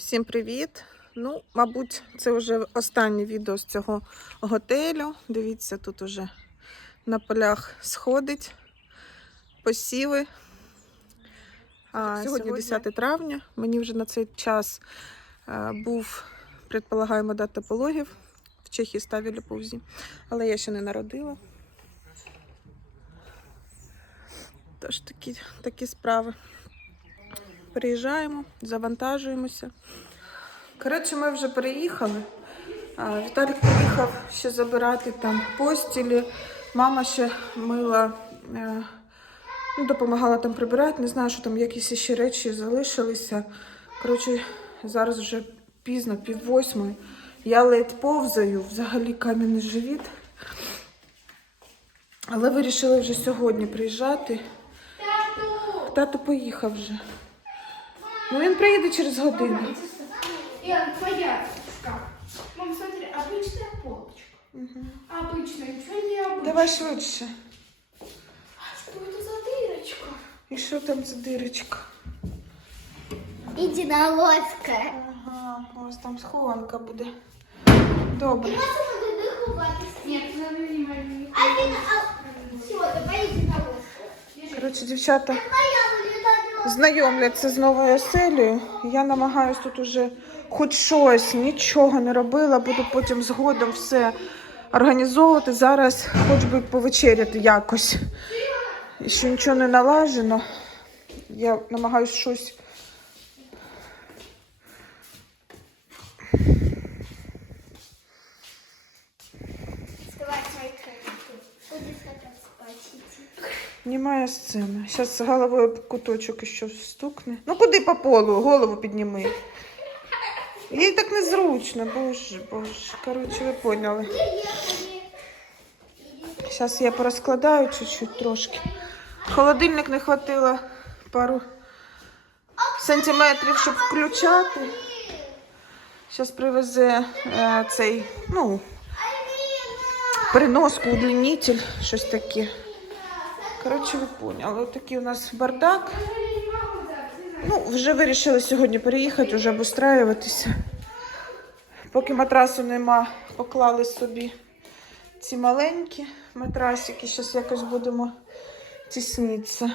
Всім привіт! Ну, мабуть, це вже останнє відео з цього готелю. Дивіться, тут уже на полях сходить, посіви. А, сьогодні 10 травня. Мені вже на цей час а, був, предполагаємо, дата пологів. В Чехії ставили повзі, але я ще не народила. Тож такі, такі справи. Приїжджаємо, завантажуємося. Коротше, ми вже приїхали. Віталік приїхав ще забирати там постілі. Мама ще мила, е, ну, допомагала там прибирати. Не знаю, що там якісь ще речі залишилися. Коротше, зараз вже пізно, пів восьмої. Я ледь повзаю, взагалі кам'яний живіт. Але вирішили вже сьогодні приїжджати. Тато поїхав вже. Ну він приїде через годину. Ян, твоя шкаф. Мам, смотри, обычная полочка. Обычная, ничего не обычная. Давай швидше. А что это за дырочка? І що там за дирочка? Единолодка. Ага, ось там схованка буде. Добре. Нет, надо не мои. Один, а... Все, давай единолодка. Коротше, дівчата Моя будет знайомляться з новою оселею. Я намагаюсь тут уже хоч щось, нічого не робила, буду потім згодом все організовувати. Зараз хоч би повечеряти якось. І що нічого не налажено. Я намагаюсь щось. Свои крылья. Будешь хотеть спать. Немає сцени. Зараз головою куточок ще стукне. Ну куди по полу? Голову підніми. Їй так незручно, боже, боже. Коротше, ви поняли. Зараз я порозкладаю чуть-чуть трошки. Холодильник не хватило пару сантиметрів, щоб включати. Зараз привезе е, цей, ну, переноску, удлінитель, щось таке. Коротше, ви поняли. Отакий у нас бардак. Ну, вже вирішили сьогодні переїхати, вже обустраюватися. Поки матрасу нема, поклали собі ці маленькі матрасики. Зараз якось будемо тіснитися.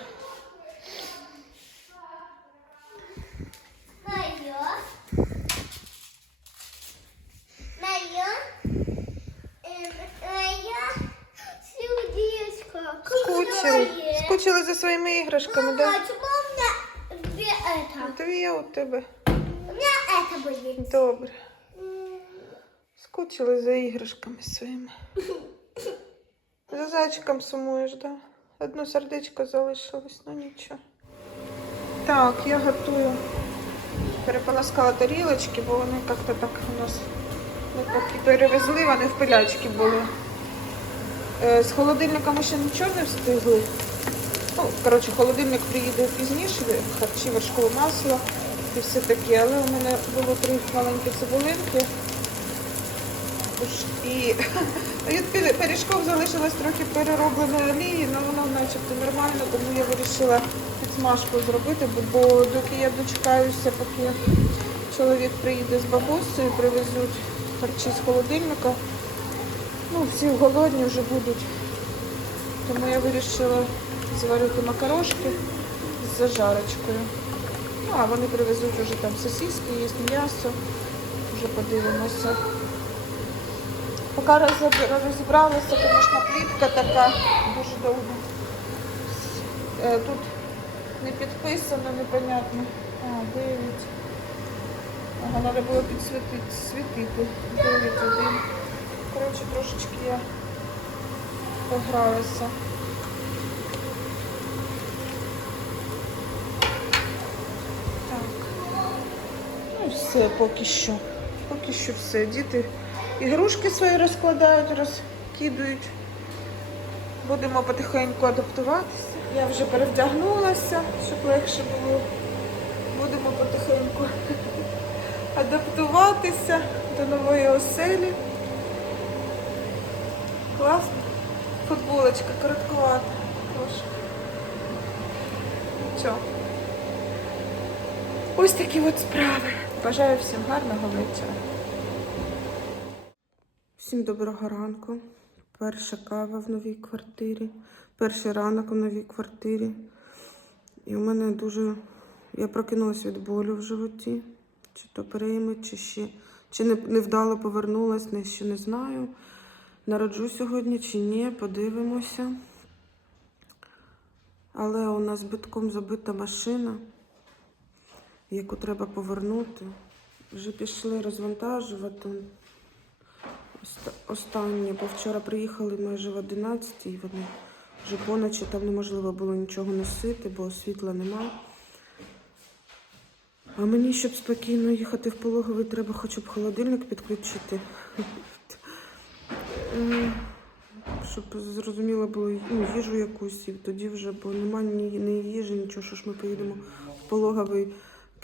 Моя. Моя. Эм, Моя. Сердечко. Скучили. Скучили за своїми іграшками, Мама. Да? почему у меня две это? Дві у тебе. У меня это будет. Добре. Скучили за іграшками своїми. За зайчиком сумуєш, так? Да? Одно сердечко залишилось, ну нічого. Так, я готую. Переполоскала тарілочки, бо вони як-то так у нас поки перевезли, вони в пилячки були. Е, З холодильником ми ще нічого не встигли. Ну, коротше, холодильник приїде пізніше, харчі, вершкове масло і все таке. Але у мене було три маленькі цибулинки. І від пиріжків залишилось трохи переробленої олії, але воно начебто нормально, тому я вирішила підсмажку зробити, бо доки я дочекаюся, поки чоловік приїде з бабусею, привезуть харчі з холодильника. Ну, всі голодні вже будуть. Тому я вирішила зварити макарошки з зажарочкою. Ну, а вони привезуть вже там сосиски, є м'ясо. Вже подивимося. Поки розіб- розібралася, звісно, плітка така дуже довго. Е, Тут не підписано, непонятно. А, 9. Ага, треба було підсвітити, світити. 9, 1. Коротше, трошечки я погралася. Так. Ну і все поки що. Поки що все. Діти ігрушки свої розкладають, розкидують. Будемо потихеньку адаптуватися. Я вже перевдягнулася, щоб легше було. Будемо потихеньку адаптуватися до нової оселі. Класно. Футболочка короткувата. Ось такі от справи. Бажаю всім гарного вечора. Всім доброго ранку. Перша кава в новій квартирі, перший ранок в новій квартирі. І у мене дуже. Я прокинулась від болю в животі. Чи то перейми, чи ще. Чи не, невдало повернулась, не, ще не знаю. Народжу сьогодні чи ні, подивимося. Але у нас битком забита машина, яку треба повернути. Вже пішли розвантажувати. Останнє, бо вчора приїхали майже в 11 і вони вже поночі там неможливо було нічого носити, бо світла нема. А мені, щоб спокійно їхати в пологовий, треба хоча б холодильник підключити. Е, Щоб зрозуміло було ну, їжу якусь, і тоді вже, бо нема ні, ні їжі, нічого, що ж ми поїдемо в пологовий,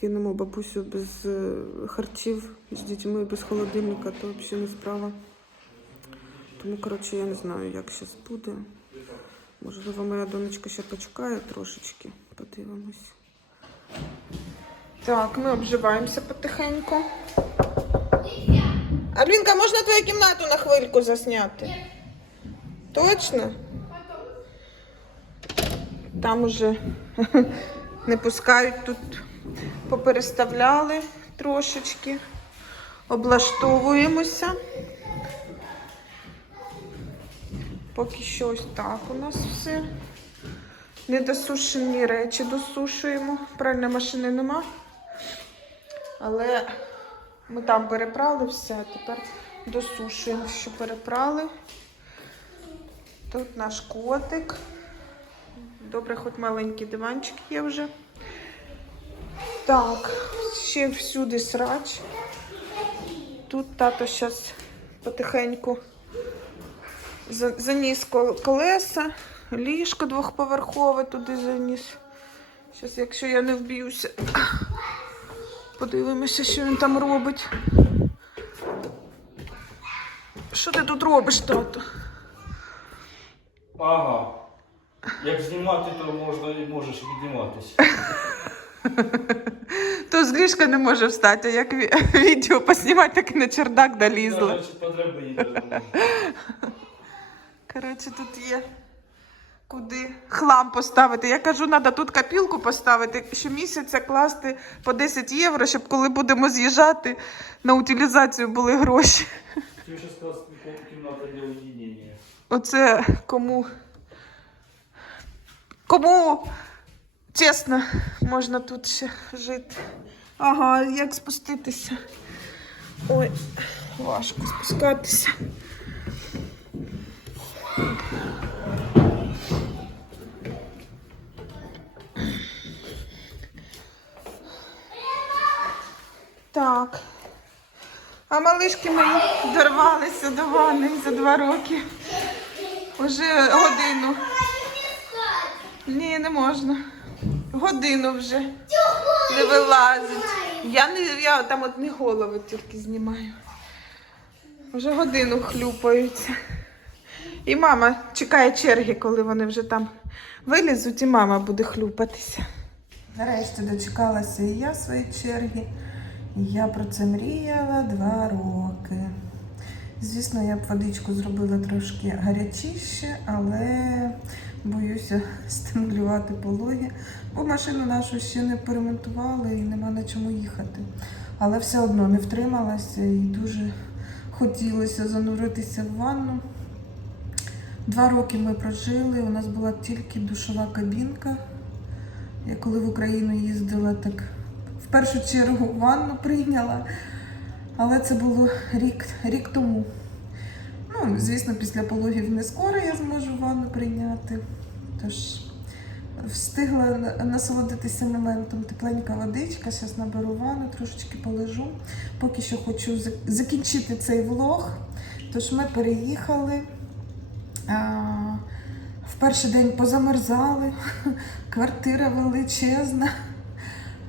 кинемо бабусю без е, харчів з дітьми, без холодильника, то взагалі не справа. Тому, коротше, я не знаю, як зараз буде. Можливо, моя донечка ще почекає трошечки, подивимось. Так, ми обживаємося потихеньку. Алінка, можна твою кімнату на хвильку засняти? Точно? Там уже не пускають тут, попереставляли трошечки, облаштовуємося. Поки що ось так у нас все. Недосушені речі досушуємо. Пральної машини нема. Але ми там перепрали все, а тепер досушуємо, що перепрали. Тут наш котик. Добре, хоч маленький диванчик є вже. Так, ще всюди срач. Тут тато зараз потихеньку заніс колеса, ліжко двохповерхове туди заніс. Зараз, якщо я не вб'юся, подивимося, що він там робить. Що ти тут робиш, тато? Ага. Як знімати, то можна і можеш підніматися. То з ліжка не може встати, а як ві- відео поснімати, так і на чердак долізла. Навіть по драбині даже. Коротше, тут є куди хлам поставити. Я кажу, треба тут копілку поставити, щомісяця класти по 10 євро, щоб коли будемо з'їжджати, на утилізацію були гроші. Ти ще сказав, кімната для уединення. Оце кому. Кому чесно, можна тут ще жити. Ага, як спуститися? Ой, важко спускатися. Так. А малишки мої дорвалися до ванни за два роки. Уже годину. Ні, не можна. Годину вже не вилазить. Я не я там одні голови тільки знімаю. Вже годину хлюпаються. І мама чекає черги, коли вони вже там вилізуть, і мама буде хлюпатися. Нарешті дочекалася і я своєї черги. Я про це мріяла два роки. Звісно, я б водичку зробила трошки гарячіше, але боюся стимулювати пологи, бо машину нашу ще не поремонтували і нема на чому їхати. Але все одно не втрималася і дуже хотілося зануритися в ванну. Два роки ми прожили, у нас була тільки душова кабінка. Я коли в Україну їздила, так в першу чергу ванну прийняла. Але це було рік, рік тому. Ну, звісно, після пологів не скоро я зможу ванну прийняти. Тож встигла насолодитися моментом тепленька водичка. Зараз наберу ванну, трошечки полежу. Поки що хочу закінчити цей влог. Тож ми переїхали. В перший день позамерзали. Квартира величезна.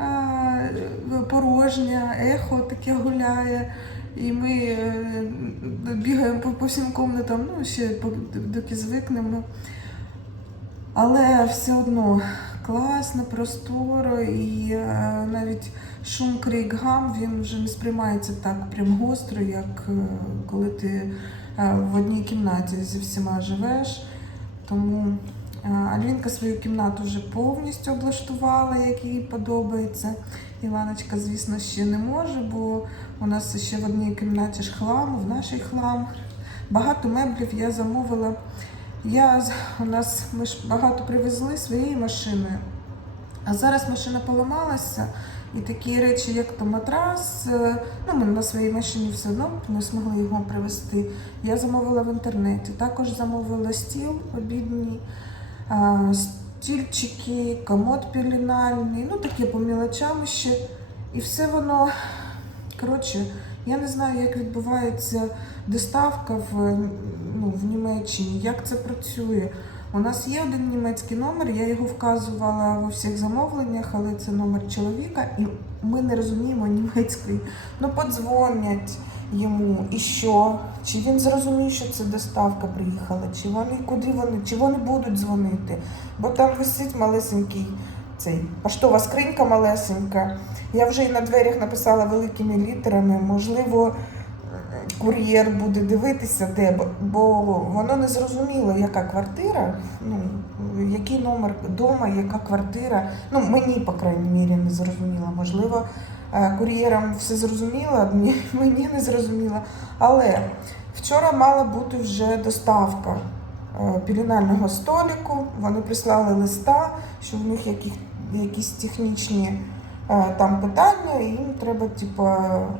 А, порожня, ехо таке гуляє. І ми е, бігаємо по, всім кімнатам, ну, ще доки звикнемо. Але все одно класно, просторо і е, навіть шум крик гам він вже не сприймається так прям гостро, як е, коли ти е, в одній кімнаті зі всіма живеш. Тому е, Альвінка свою кімнату вже повністю облаштувала, як їй подобається. Іваночка, звісно, ще не може, бо у нас ще в одній кімнаті ж хлам, в нашій хлам. Багато меблів я замовила. Я, у нас, ми ж багато привезли своєю машиною. А зараз машина поламалася, і такі речі, як то матрас, е, ну ми на своїй машині все одно не змогли його привезти. Я замовила в інтернеті. Також замовила стіл обідній, стільчики, комод пілінальний, ну таке по мілочам ще. І все воно, коротше, я не знаю, як відбувається доставка в, ну, в Німеччині, як це працює. У нас є один німецький номер, я його вказувала во всіх замовленнях, але це номер чоловіка, і ми не розуміємо німецької. Ну, подзвонять йому і що? Чи він зрозуміє, що це доставка приїхала, чи вони куди вони, чи вони будуть дзвонити? Бо там висить малесенький цей поштова скринька малесенька. Я вже і на дверях написала великими літерами, можливо, кур'єр буде дивитися, де, бо- воно не зрозуміло, яка квартира, ну, який номер дома, яка квартира. Ну, мені, по крайній мірі, не зрозуміло. Можливо, кур'єрам все зрозуміло, мені, не зрозуміло. Але вчора мала бути вже доставка е, пілінального століку. Вони прислали листа, що в них які, якісь технічні е, там питання, і їм треба, типу,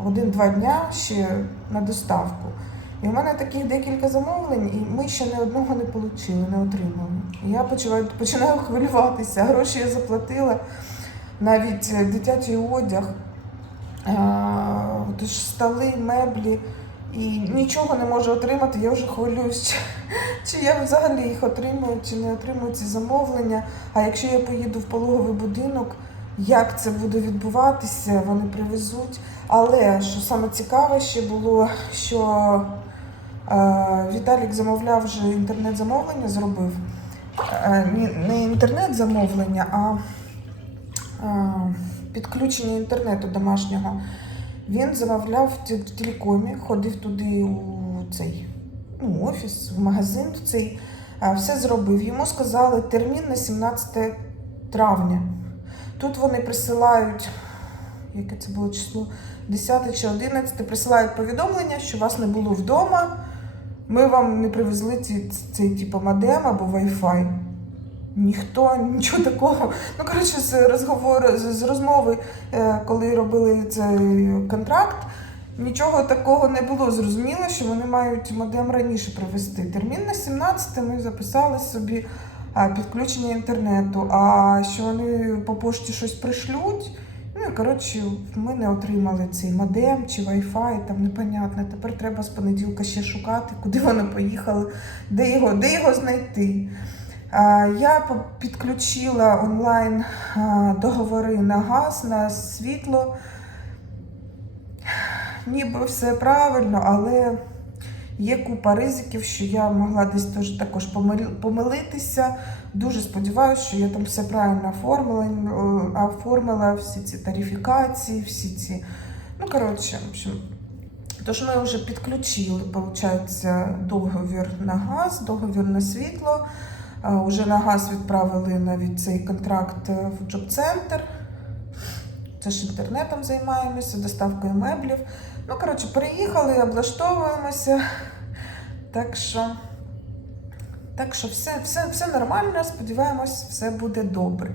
один-два дня ще на доставку. І у мене таких декілька замовлень, і ми ще не одного не отримали, не отримали. І я починаю, починаю хвилюватися. Гроші я заплатила, навіть е, дитячий одяг, е, столи, меблі. І нічого не можу отримати, я вже хвилююсь, чи, я взагалі їх отримую, чи не отримую ці замовлення. А якщо я поїду в пологовий будинок, як це буде відбуватися, вони привезуть. Але що саме цікаве ще було, що е, Віталік замовляв вже інтернет-замовлення, зробив. Е, не інтернет-замовлення, а е, підключення інтернету домашнього. Він замовляв в те- в телекомі, ходив туди у цей ну, офіс, в магазин в цей, все зробив. Йому сказали термін на 17 травня. Тут вони присилають, яке це було число, 10 чи 11, присилають повідомлення, що вас не було вдома. Ми вам не привезли ці- цей типу модем або Wi-Fi. Ніхто нічого такого. Ну, коротше, з розговору, з, розмови, е, коли робили цей контракт, нічого такого не було. Зрозуміло, що вони мають модем раніше привезти. Термін на 17 ми записали собі підключення інтернету. А що вони по пошті щось пришлють. Ну коротше, ми не отримали цей модем чи Wi-Fi, там непонятно. Тепер треба з понеділка ще шукати, куди вони поїхали, де його, де його знайти. А, Я підключила онлайн договори на газ, на світло. Ніби все правильно, але є купа ризиків, що я могла десь також помилитися. Дуже сподіваюся, що я там все правильно оформила, е, оформила всі ці тарифікації, всі ці. Ну, коротше, в общем. Тож ми вже підключили, виходить, договір на газ, договір на світло. Уже на газ відправили навіть цей контракт е, в джоб-центр. Це ж інтернетом займаємося, доставкою меблів. Ну, коротше, переїхали, облаштовуємося. Так що, так що все, все, все нормально, сподіваємось, все буде добре.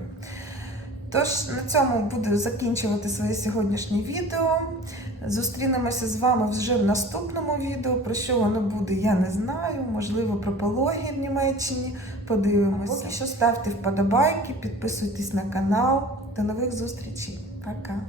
Тож на цьому буду закінчувати своє сьогоднішнє відео. Зустрінемося з вами вже в наступному відео. Про що воно буде, я не знаю. Можливо, про пологи в Німеччині. Подивимося. Поки що ставте вподобайки, підписуйтесь на канал. До нових зустрічей. Пока.